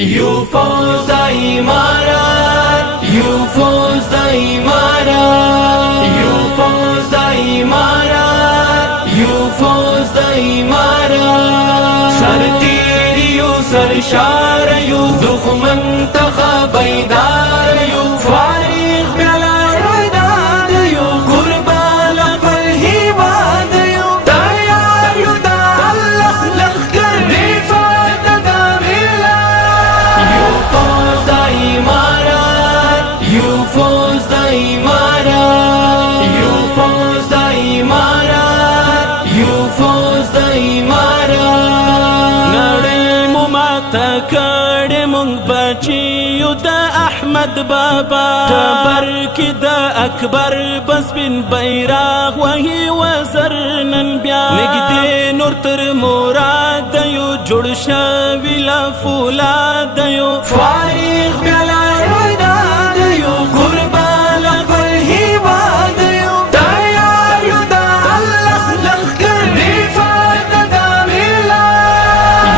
یو فوز د امارات، یو فوز د امارات، یو فوز د امارات، یو فوز د امارات. سرتیر یو سرشار یو دښمن څخه بیدار یو، فارغ بلا وداد یو، قربان خپل هیواد یو، تیار یو د الله لښکر دفاع د ملت. یو فوز د امارات، یو فوز د امارات، یو فوز د امارات، یو فوز د امارات. نړۍ مو ماته کړې مونږ بچیو د احمد بابا، ټبر کې د اکبر بسپین بیرغ وهي وزر نن بیا، نږدې نور تر مراد یو، جوړ شوي له فولاد یو، فارغ بلا وداد یو، قربان خپل هیواد یو، تیار یو د الله لښکر دفاع د ملت.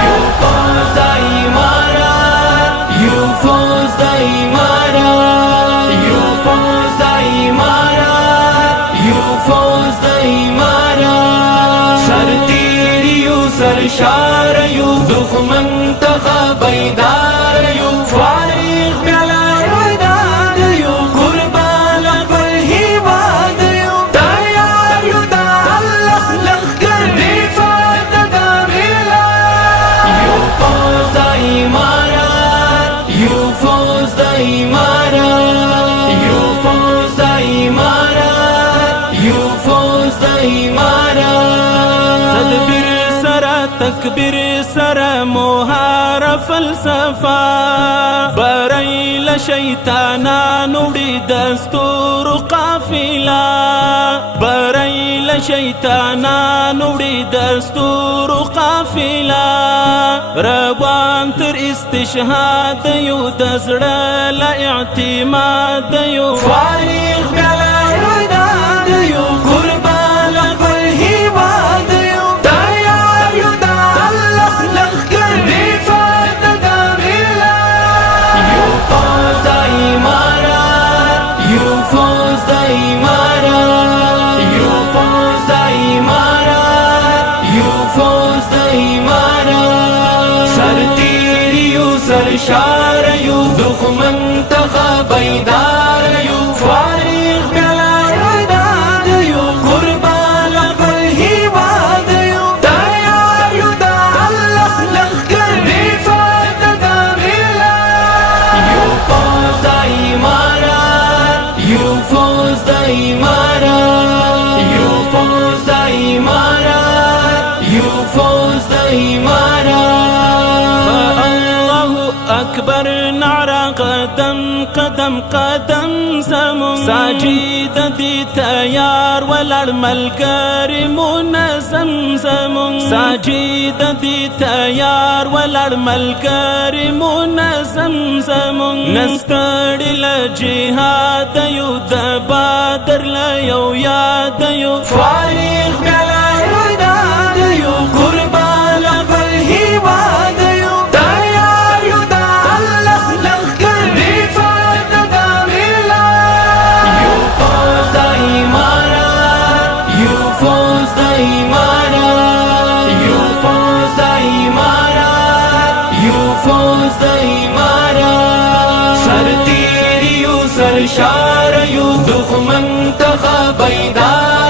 یو فوز د امارات، یو فوز د امارات، یو فوز د امارات، یو فوز د امارات. سرتیر یو سرشار یو دښمن څخه بیدار یو، فارغ بلا وداد یو، قربان خپل هیواد یو، تیار یو د الله لښکر دفاع د ملت. یو فوز د امارات، یو فوز د امارات، یو فوز د امارات، یو فوز د امارات. تدبیر سره تکبیر سره مهاره فلسفه، برایل شیطانانو وړي دستور قافله، برایل شیطانانو وړي دستور قافله، روان تر استشهاد یو، د زړه له اعتماد یو، فارغ بلا وداد یو، قربان خپل هیواد یو، تیار یو د الله لښکر دفاع د ملت. یو فوز د امارات، یو فوز د امارات، یو فوز د امارات، یو فوز د امارات. سرتیر یو سرشار یو دښمن څخه بیدار یو، فارغ بلا وداد یو، قربان خپل هیواد یو، تیار یو د الله لښکر دفاع د ملت. یو فوز د امارات، یو فوز د امارات، یو فوز د امارات، یو فوز د امارات. الله اکبر نعره قدم قدم قدم زمون، ساجد دی تیار ولړ ملګری منظم زمون، ساجد دی تیار ولړ ملګری منظم زمون، نستړی له جهاد یو، د بدر له یو یاد یو، فارغ بلا وداد یو، قربان خپل هیواد یو، تیار یو د الله لښکر دفاع د ملت. یو فوز د امارات، یو فوز د امارات، یو فوز د امارات، یو فوز د امارات. سرتیر یو سرشار یو دښمن څخه بیدار